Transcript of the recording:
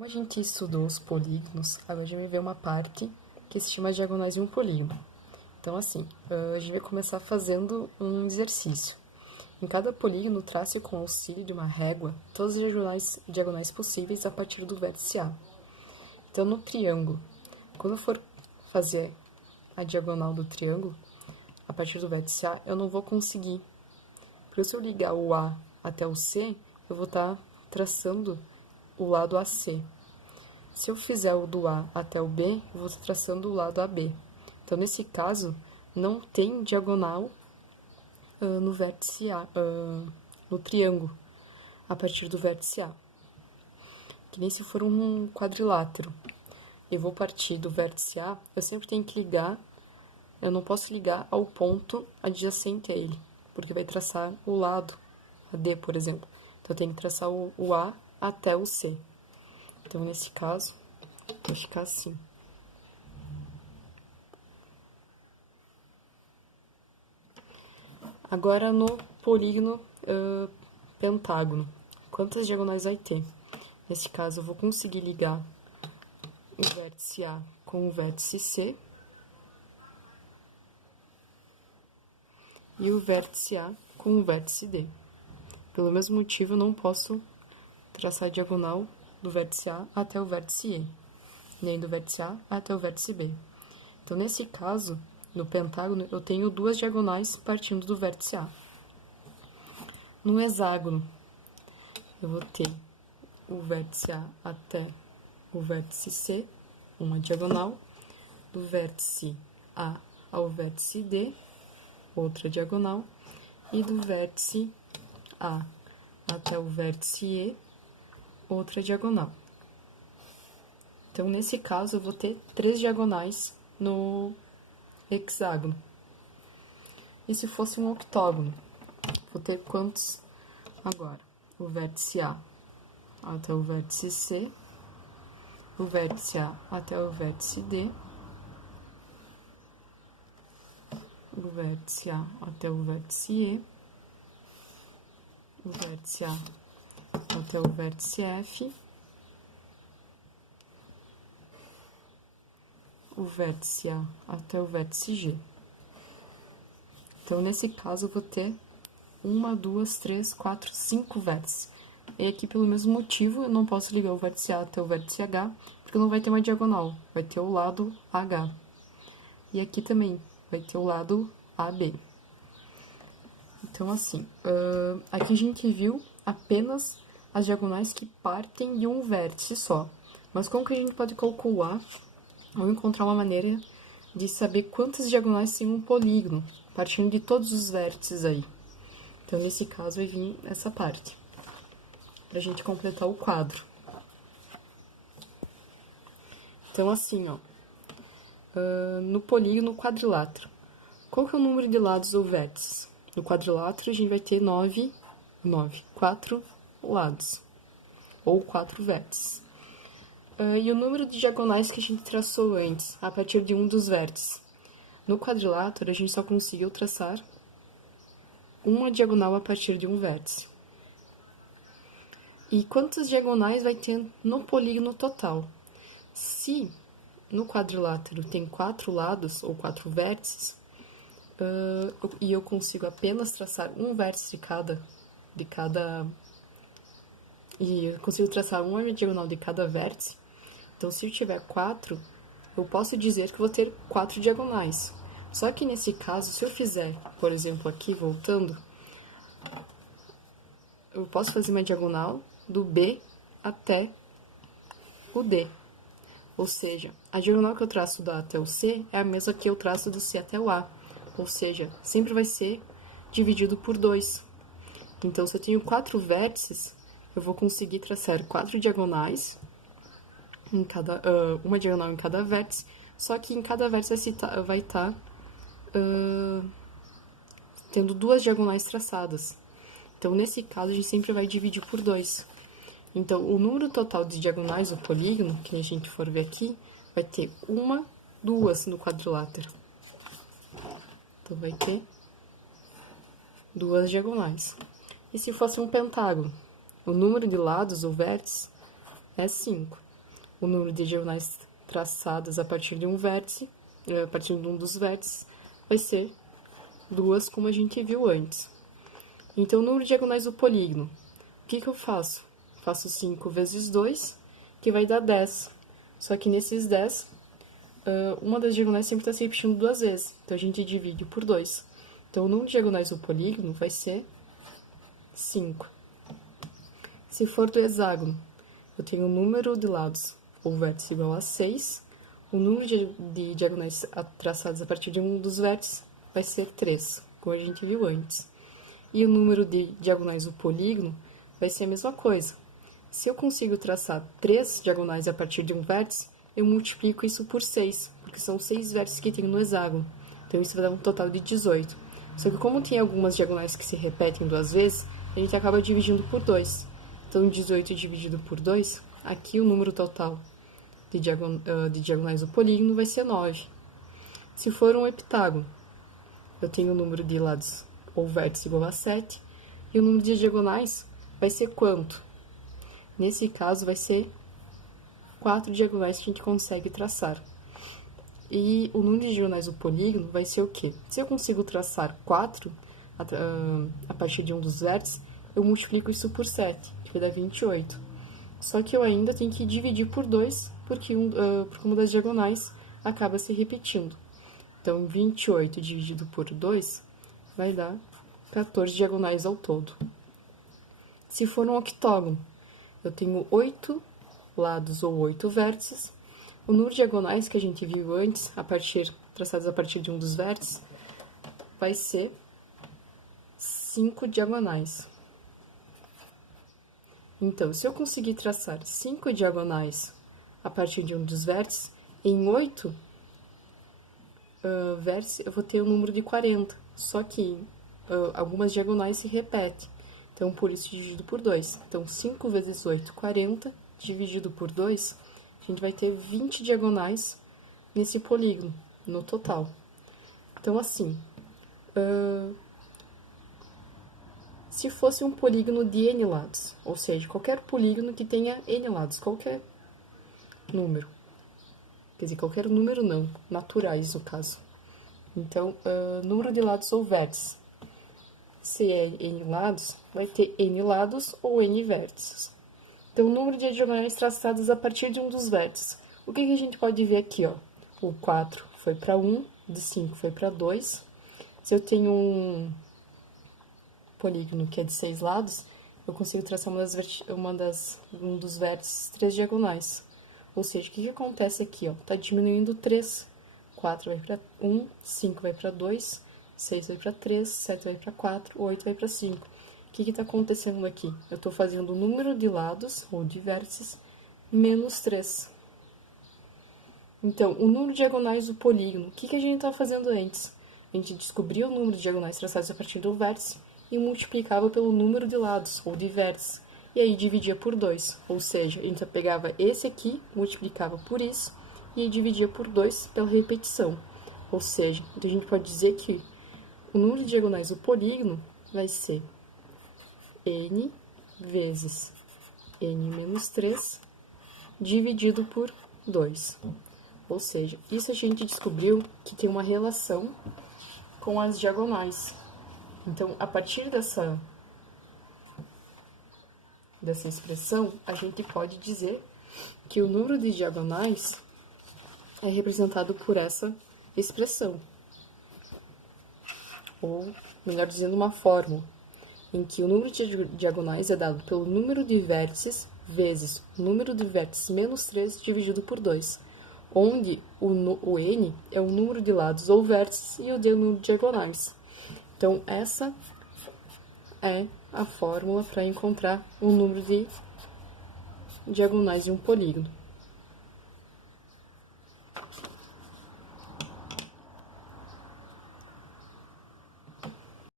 Como a gente estudou os polígonos, agora a gente vai ver uma parte que se chama diagonais de um polígono. Então, assim, a gente vai começar fazendo um exercício. Em cada polígono, trace com auxílio de uma régua todas as diagonais possíveis a partir do vértice A. Então, no triângulo, quando eu for fazer a diagonal do triângulo, a partir do vértice A, eu não vou conseguir. Porque se eu ligar o A até o C, eu vou estar traçando o lado AC. Se eu fizer o do A até o B, eu vou estar traçando o lado AB. Então, nesse caso, não tem diagonal no vértice A, no triângulo, a partir do vértice A. Que nem se for um quadrilátero. Eu vou partir do vértice A, eu sempre tenho que ligar, eu não posso ligar ao ponto adjacente a ele, porque vai traçar o lado, a D, por exemplo. Então, eu tenho que traçar o A até o C. Então, nesse caso, vai ficar assim. Agora, no polígono pentágono, quantas diagonais vai ter? Nesse caso, eu vou conseguir ligar o vértice A com o vértice C e o vértice A com o vértice D. Pelo mesmo motivo, eu não posso traçar a diagonal do vértice A até o vértice E, nem do vértice A até o vértice B. Então, nesse caso, no pentágono, eu tenho duas diagonais partindo do vértice A. No hexágono, eu vou ter o vértice A até o vértice C, uma diagonal, do vértice A ao vértice D, outra diagonal, e do vértice A até o vértice E, outra diagonal. Então, nesse caso, eu vou ter 3 diagonais no hexágono. E se fosse um octógono, vou ter quantos agora? O vértice A até o vértice C, o vértice A até o vértice D, o vértice A até o vértice E, o vértice A até o vértice F, o vértice A até o vértice G. Então, nesse caso, eu vou ter 1, 2, 3, 4, 5 vértices. E aqui, pelo mesmo motivo, eu não posso ligar o vértice A até o vértice H, porque não vai ter uma diagonal, vai ter o lado H. E aqui também vai ter o lado AB. Então, assim, aqui a gente viu apenas as diagonais que partem de um vértice só. Mas como que a gente pode calcular ou encontrar uma maneira de saber quantas diagonais tem um polígono, partindo de todos os vértices aí? Então, nesse caso, vai vir essa parte, pra gente completar o quadro. Então, assim, ó, no polígono quadrilátero, qual que é o número de lados ou vértices? No quadrilátero, a gente vai ter 4 lados, ou 4 vértices. E o número de diagonais que a gente traçou antes, a partir de um dos vértices. No quadrilátero, a gente só conseguiu traçar uma diagonal a partir de um vértice. E quantas diagonais vai ter no polígono total? Se no quadrilátero tem 4 lados, ou 4 vértices, e eu consigo apenas traçar um vértice de cada... E eu consigo traçar uma diagonal de cada vértice, então, se eu tiver 4, eu posso dizer que vou ter 4 diagonais. Só que nesse caso, se eu fizer, por exemplo, aqui, voltando, eu posso fazer uma diagonal do B até o D. Ou seja, a diagonal que eu traço do A até o C é a mesma que eu traço do C até o A. Ou seja, sempre vai ser dividido por 2. Então, se eu tenho 4 vértices, eu vou conseguir traçar 4 diagonais, uma diagonal em cada vértice, só que em cada vértice vai estar tendo 2 diagonais traçadas. Então, nesse caso, a gente sempre vai dividir por 2. Então, o número total de diagonais do polígono, que a gente for ver aqui, vai ter 1, 2 no quadrilátero. Então, vai ter 2 diagonais. E se fosse um pentágono? O número de lados ou vértices é 5. o número de diagonais traçadas a partir de um vértice, a partir de um dos vértices, vai ser 2, como a gente viu antes. Então, o número de diagonais do polígono, o que eu faço? Faço 5 vezes 2, que vai dar 10. Só que nesses 10, uma das diagonais sempre está se repetindo 2 vezes. Então, a gente divide por 2. Então, o número de diagonais do polígono vai ser 5. Se for do hexágono, eu tenho o número de lados ou vértice igual a 6. O número de diagonais traçados a partir de um dos vértices vai ser 3, como a gente viu antes. E o número de diagonais do polígono vai ser a mesma coisa. Se eu consigo traçar 3 diagonais a partir de um vértice, eu multiplico isso por 6, porque são 6 vértices que tem no hexágono. Então, isso vai dar um total de 18. Só que como tem algumas diagonais que se repetem 2 vezes, a gente acaba dividindo por 2. Então, 18 dividido por 2, aqui o número total de diagonais do polígono vai ser 9. Se for um heptágono, eu tenho o número de lados ou vértice igual a 7, e o número de diagonais vai ser quanto? Nesse caso, vai ser 4 diagonais que a gente consegue traçar. E o número de diagonais do polígono vai ser o quê? Se eu consigo traçar 4 a partir de um dos vértices, eu multiplico isso por 7, que vai dar 28. Só que eu ainda tenho que dividir por 2, porque uma das diagonais acaba se repetindo. Então, 28 dividido por 2 vai dar 14 diagonais ao todo. Se for um octógono, eu tenho 8 lados ou 8 vértices. O número de diagonais que a gente viu antes, traçados a partir de um dos vértices, vai ser 5 diagonais. Então, se eu conseguir traçar 5 diagonais a partir de um dos vértices, em 8 vértices eu vou ter o número de 40. Só que algumas diagonais se repetem. Então, por isso, dividido por 2. Então, 5 vezes 8, 40, dividido por 2, a gente vai ter 20 diagonais nesse polígono, no total. Então, assim, se fosse um polígono de n lados, ou seja, qualquer polígono que tenha n lados, qualquer número. Quer dizer, qualquer número não, naturais no caso. Então, número de lados ou vértices. Se é n lados, vai ter n lados ou n vértices. Então, o número de diagonais traçadas a partir de um dos vértices. O que a gente pode ver aqui, ó? O 4 foi para 1, de 5 foi para 2. Se eu tenho um polígono que é de 6 lados, eu consigo traçar um dos vértices 3 diagonais. Ou seja, o que acontece aqui, ó? Tá diminuindo 3. 4 vai para 1, 5 vai para 2, 6 vai para 3, 7 vai para 4, 8 vai para 5. O que está acontecendo aqui? Eu estou fazendo o número de lados, ou de vértices, menos 3. Então, o número de diagonais do polígono, o que a gente estava fazendo antes? A gente descobria o número de diagonais traçados a partir do vértice e multiplicava pelo número de lados, ou de vértices, e aí dividia por 2. Ou seja, a gente pegava esse aqui, multiplicava por isso, e aí dividia por 2 pela repetição. Ou seja, então a gente pode dizer que o número de diagonais do polígono vai ser n vezes n menos 3 dividido por 2. Ou seja, isso a gente descobriu que tem uma relação com as diagonais. Então, a partir dessa expressão, a gente pode dizer que o número de diagonais é representado por essa expressão. Ou, melhor dizendo, uma fórmula, em que o número de diagonais é dado pelo número de vértices vezes o número de vértices menos 3 dividido por 2, onde o n é o número de lados ou vértices e o d é o número de diagonais. Então, essa é a fórmula para encontrar o número de diagonais de um polígono.